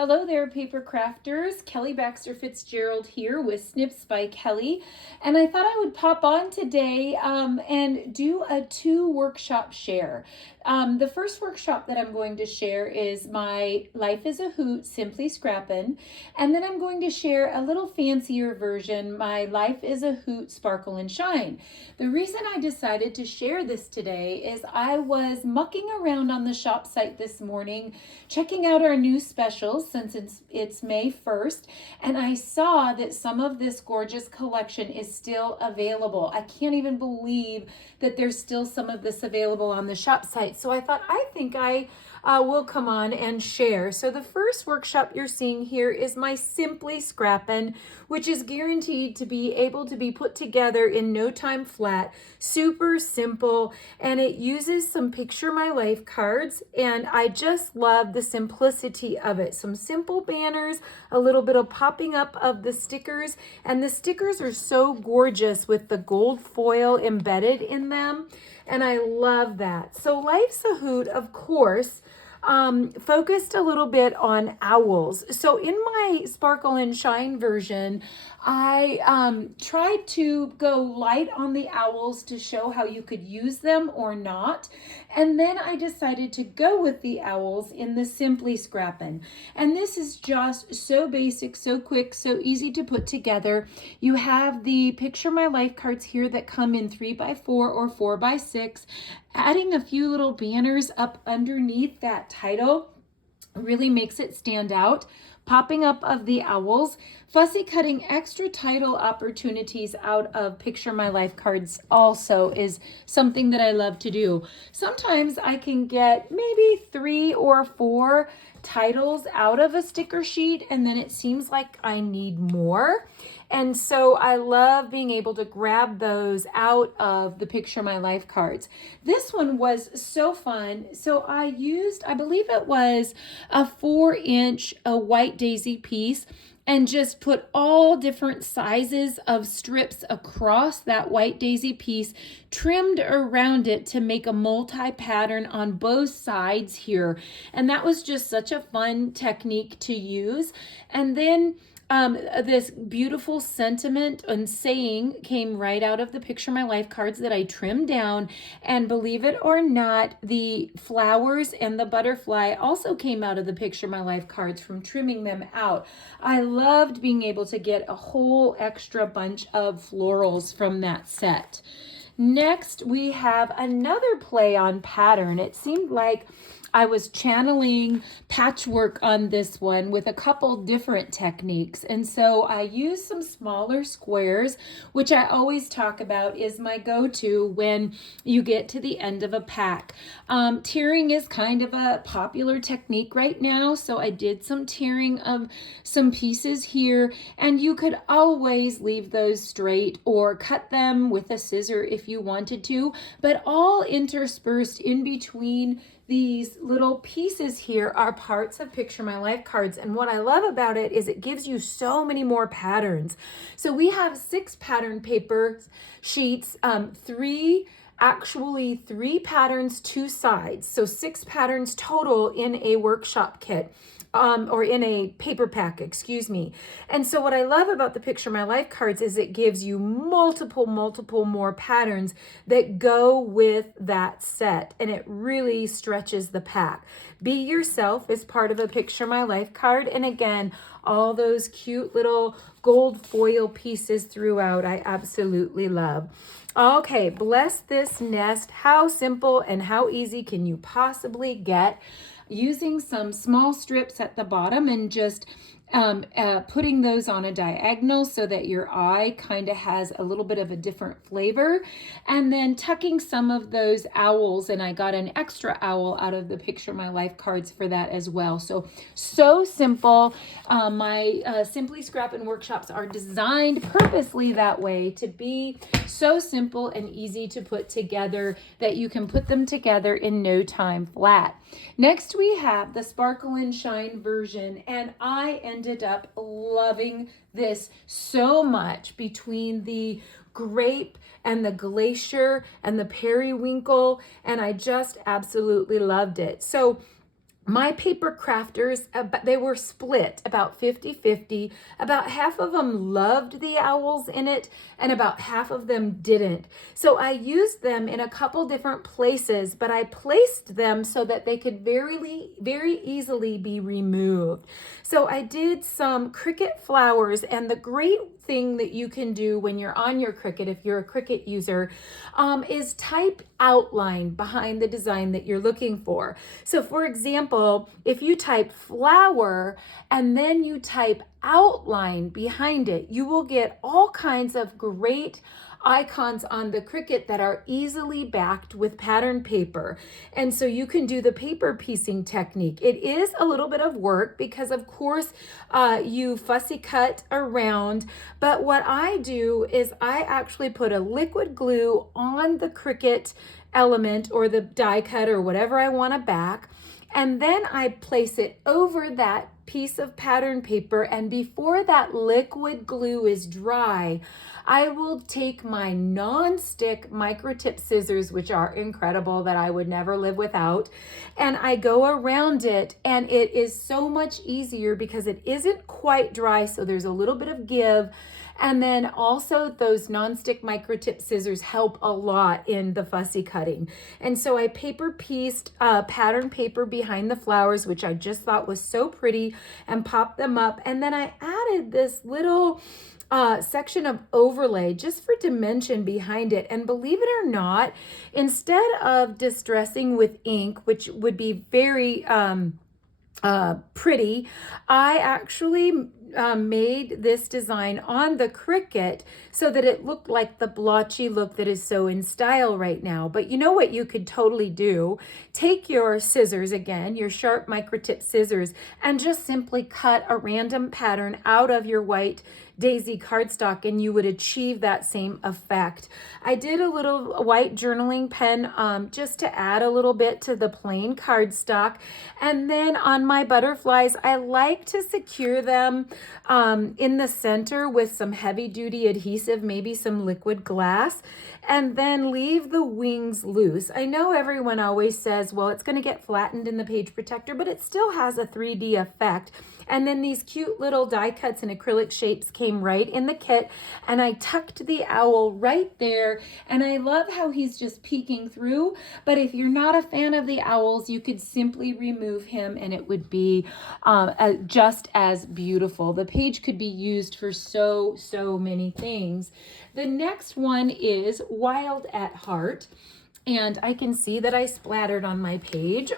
Hello there, paper crafters. Kelly Baxter-Fitzgerald here with Snips by Kelly. And I thought I would pop on today and do a 2-workshop share. The first workshop that I'm going to share is my Life is a Hoot, Simply Scrappin'. And then I'm going to share a little fancier version, my Life is a Hoot, Sparkle and Shine. The reason I decided to share this today is I was mucking around on the shop site this morning, checking out our new specials since it's May 1st, and I saw that some of this gorgeous collection is still available. I can't even believe that there's still some of this available on the shop site. So I thought, I think I will come on and share. So the first workshop you're seeing here is my Simply Scrappin', which is guaranteed to be able to be put together in no time flat, super simple, and it uses some Picture My Life cards, and I just love the simplicity of it. Some simple banners, a little bit of popping up of the stickers, and the stickers are so gorgeous with the gold foil embedded in them, and I love that. So Life's a Hoot, of course, focused a little bit on owls. So in my Sparkle and Shine version, I tried to go light on the owls to show how you could use them or not. And then I decided to go with the owls in the Simply Scrappin'. And this is just so basic, so quick, so easy to put together. You have the Picture My Life cards here that come in 3x4 or 4x6. Adding a few little banners up underneath that title really makes it stand out. Popping up of the owls, fussy cutting extra title opportunities out of Picture My Life cards also is something that I love to do. Sometimes I can get maybe 3 or 4 titles out of a sticker sheet, and then it seems like I need more. And so I love being able to grab those out of the Picture My Life cards. This one was so fun. So I used, I believe it was a 4-inch white daisy piece, and just put all different sizes of strips across that white daisy piece, trimmed around it to make a multi-pattern on both sides here. And that was just such a fun technique to use. And then this beautiful sentiment and saying came right out of the Picture My Life cards that I trimmed down. And believe it or not, the flowers and the butterfly also came out of the Picture My Life cards from trimming them out. I loved being able to get a whole extra bunch of florals from that set. Next, we have another play on pattern. It seemed like I was channeling patchwork on this one with a couple different techniques. And so I used some smaller squares, which I always talk about is my go-to when you get to the end of a pack. Tiering is kind of a popular technique right now. So I did some tiering of some pieces here, and you could always leave those straight or cut them with a scissor if you wanted to, but all interspersed in between these little pieces here are parts of Picture My Life cards. And what I love about it is it gives you so many more patterns. So we have 6 pattern paper sheets, 3 patterns, 2 sides. So 6 patterns total in a workshop kit. Or in a paper pack, excuse me. And so what I love about the Picture My Life cards is it gives you multiple more patterns that go with that set, and it really stretches the pack. Be Yourself is part of a Picture My Life card, and again, all those cute little gold foil pieces throughout, I absolutely love. Okay, Bless This Nest. How simple and how easy can you possibly get? Using some small strips at the bottom and just putting those on a diagonal so that your eye kind of has a little bit of a different flavor, and then tucking some of those owls, and I got an extra owl out of the Picture My Life cards for that as well. So simple. My Simply Scrappin' workshops are designed purposely that way, to be so simple and easy to put together that you can put them together in no time flat. Next, we have the Sparkle and Shine version, and I ended up loving this so much between the grape and the glacier and the periwinkle, and I just absolutely loved it. So My paper crafters, they were split about 50-50. About half of them loved the owls in it, and about half of them didn't. So I used them in a couple different places, but I placed them so that they could very easily be removed. So I did some Cricut flowers, and the great thing that you can do when you're on your Cricut, if you're a Cricut user, is type outline behind the design that you're looking for. So for example, if you type flower and then you type outline behind it, you will get all kinds of great icons on the Cricut that are easily backed with pattern paper. And so you can do the paper piecing technique. It is a little bit of work because of course you fussy cut around, but what I do is I actually put a liquid glue on the Cricut element or the die cut or whatever I want to back, and then I place it over that piece of pattern paper, and before that liquid glue is dry, I will take my non-stick microtip scissors, which are incredible, that I would never live without, and I go around it, and it is so much easier because it isn't quite dry, so there's a little bit of give. And then also those non-stick microtip scissors help a lot in the fussy cutting. And so I paper pieced pattern paper behind the flowers, which I just thought was so pretty, and popped them up. And then I added this little section of overlay just for dimension behind it. And believe it or not, instead of distressing with ink, which would be very pretty, I actually made this design on the Cricut so that it looked like the blotchy look that is so in style right now. But you know what you could totally do? Take your scissors again, your sharp microtip scissors, and just simply cut a random pattern out of your white daisy cardstock, and you would achieve that same effect. I did a little white journaling pen just to add a little bit to the plain cardstock. And then on my butterflies, I like to secure them in the center with some heavy duty adhesive, maybe some liquid glass, and then leave the wings loose. I know everyone always says, well, it's going to get flattened in the page protector, but it still has a 3D effect. And then these cute little die cuts and acrylic shapes came right in the kit, and I tucked the owl right there, and I love how he's just peeking through. But if you're not a fan of the owls, you could simply remove him and it would be just as beautiful. The page could be used for so many things. The next one is Wild at Heart, and I can see that I splattered on my page.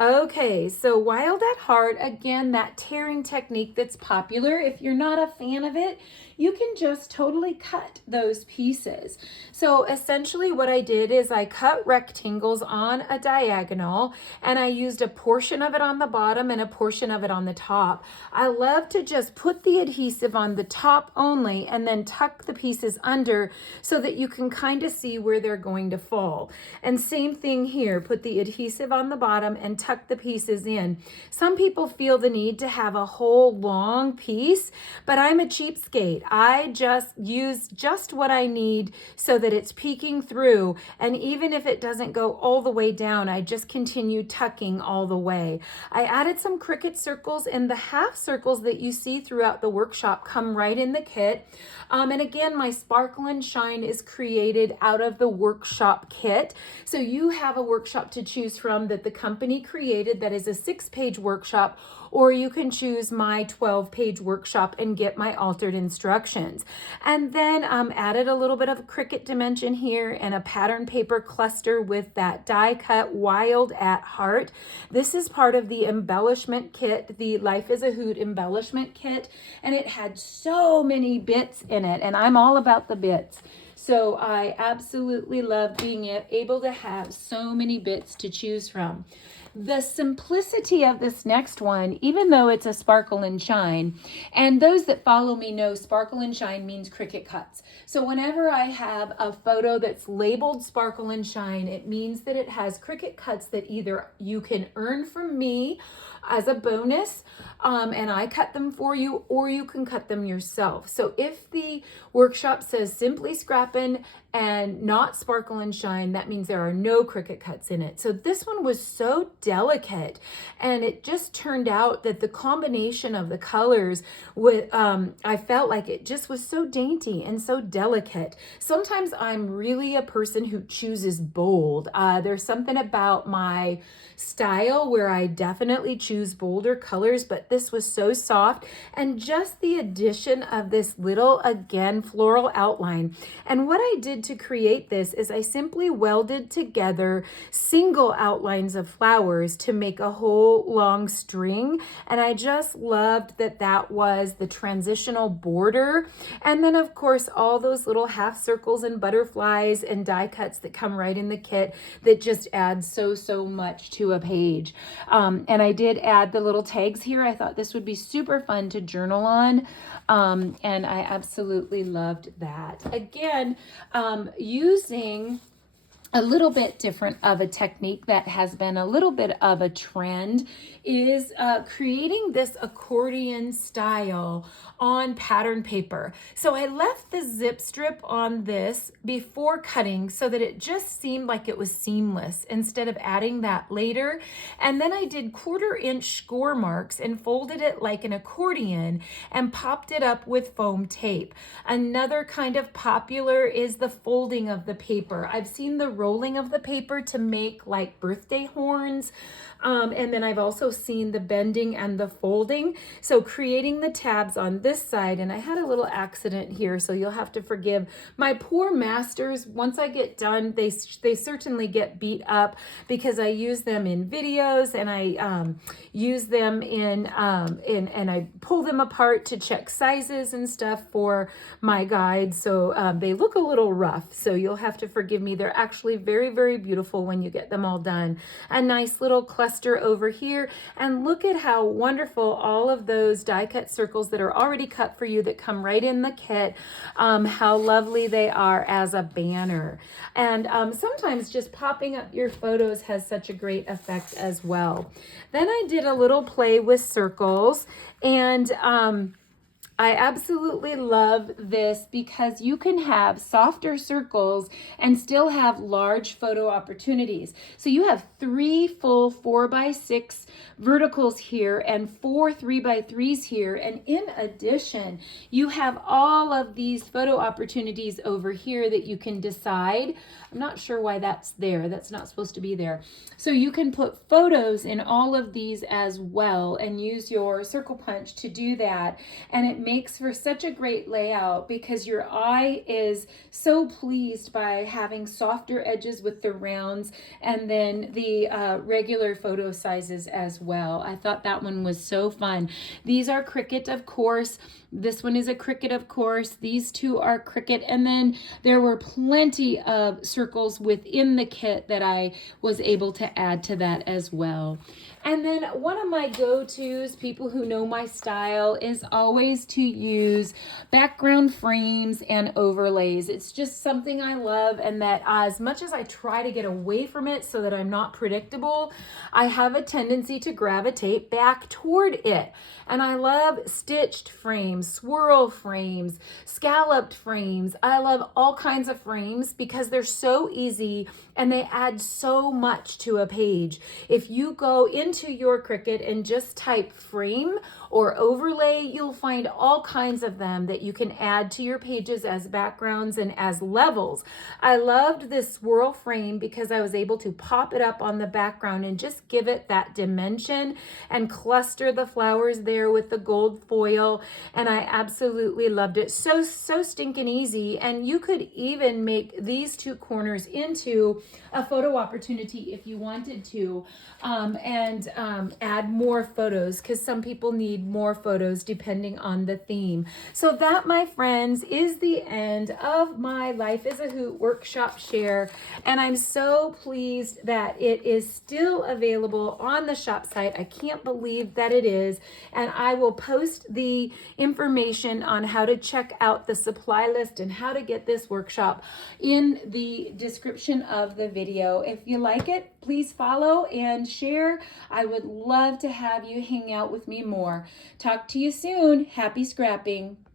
Okay, so Wild at Heart, again, that tearing technique that's popular. If you're not a fan of it, you can just totally cut those pieces. So essentially what I did is I cut rectangles on a diagonal, and I used a portion of it on the bottom and a portion of it on the top. I love to just put the adhesive on the top only and then tuck the pieces under so that you can kind of see where they're going to fall. And same thing here, put the adhesive on the bottom and tuck the pieces in. Some people feel the need to have a whole long piece, but I'm a cheapskate. I just use just what I need so that it's peeking through, and even if it doesn't go all the way down, I just continue tucking all the way. I added some Cricut circles, and the half circles that you see throughout the workshop come right in the kit. And again, my Sparkle and Shine is created out of the workshop kit. So you have a workshop to choose from that the company created that is a 6-page workshop, or you can choose my 12-page workshop and get my altered instructions. And then added a little bit of Cricut dimension here and a pattern paper cluster with that die cut Wild at Heart. This is part of the embellishment kit, the Life is a Hoot embellishment kit, and it had so many bits in it, and I'm all about the bits. So I absolutely love being able to have so many bits to choose from. The simplicity of this next one, even though it's a Sparkle and Shine, and those that follow me know Sparkle and Shine means Cricut cuts. So whenever I have a photo that's labeled Sparkle and Shine, it means that it has Cricut cuts that either you can earn from me as a bonus. And I cut them for you, or you can cut them yourself. So if the workshop says Simply Scrappin and not Sparkle and Shine, that means there are no Cricut cuts in it. So this one was so delicate, and it just turned out that the combination of the colors with I felt like it just was so dainty and so delicate. Sometimes I'm really a person who chooses bold. There's something about my style where I definitely choose bolder colors, but this was so soft, and just the addition of this little, again, floral outline. And what I did to create this is I simply welded together single outlines of flowers to make a whole long string, and I just loved that that was the transitional border. And then of course all those little half circles and butterflies and die cuts that come right in the kit that just add so much to a page. And I did add the little tags here. I thought this would be super fun to journal on, and I absolutely loved that. Again, using a little bit different of a technique that has been a little bit of a trend is creating this accordion style on pattern paper. So I left the zip strip on this before cutting so that it just seemed like it was seamless instead of adding that later. And then I did 1/4 inch score marks and folded it like an accordion and popped it up with foam tape. Another kind of popular is the folding of the paper. I've seen the rolling of the paper to make like birthday horns. And then I've also seen the bending and the folding. So creating the tabs on this side, and I had a little accident here, so you'll have to forgive my poor masters. Once I get done, they certainly get beat up because I use them in videos, and I use them in and I pull them apart to check sizes and stuff for my guide. So they look a little rough, so you'll have to forgive me. They're actually very beautiful when you get them all done. A nice little cluster over here, and look at how wonderful all of those die cut circles that are already cut for you that come right in the kit, how lovely they are as a banner. And sometimes just popping up your photos has such a great effect as well. Then I did a little play with circles, and I absolutely love this because you can have softer circles and still have large photo opportunities. So you have 3 full 4x6 verticals here and 4 3x3s here. And in addition, you have all of these photo opportunities over here that you can decide. I'm not sure why that's there. That's not supposed to be there. So you can put photos in all of these as well and use your circle punch to do that. And it makes for such a great layout because your eye is so pleased by having softer edges with the rounds and then the regular photo sizes as well. I thought that one was so fun. These are Cricut, of course. This one is a Cricut, of course. These two are Cricut. And then there were plenty of circles within the kit that I was able to add to that as well. And then one of my go-tos, people who know my style, is always to use background frames and overlays. It's just something I love, and that as much as I try to get away from it so that I'm not predictable, I have a tendency to gravitate back toward it. And I love stitched frames, swirl frames, scalloped frames. I love all kinds of frames because they're so easy and they add so much to a page. If you go into your Cricut and just type frame or overlay, you'll find all kinds of them that you can add to your pages as backgrounds and as levels. I loved this swirl frame because I was able to pop it up on the background and just give it that dimension and cluster the flowers there with the gold foil, and I absolutely loved it. So stinking easy, and you could even make these two corners into a photo opportunity if you wanted to, and add more photos, because some people need more photos depending on the theme. So that, my friends, is the end of my Life is a Hoot workshop share, and I'm so pleased that it is still available on the shop site. I can't believe that it is, and I will post the information on how to check out the supply list and how to get this workshop in the description of the video. If you like it, please follow and share. I would love to have you hang out with me more. Talk to you soon. Happy scrapping.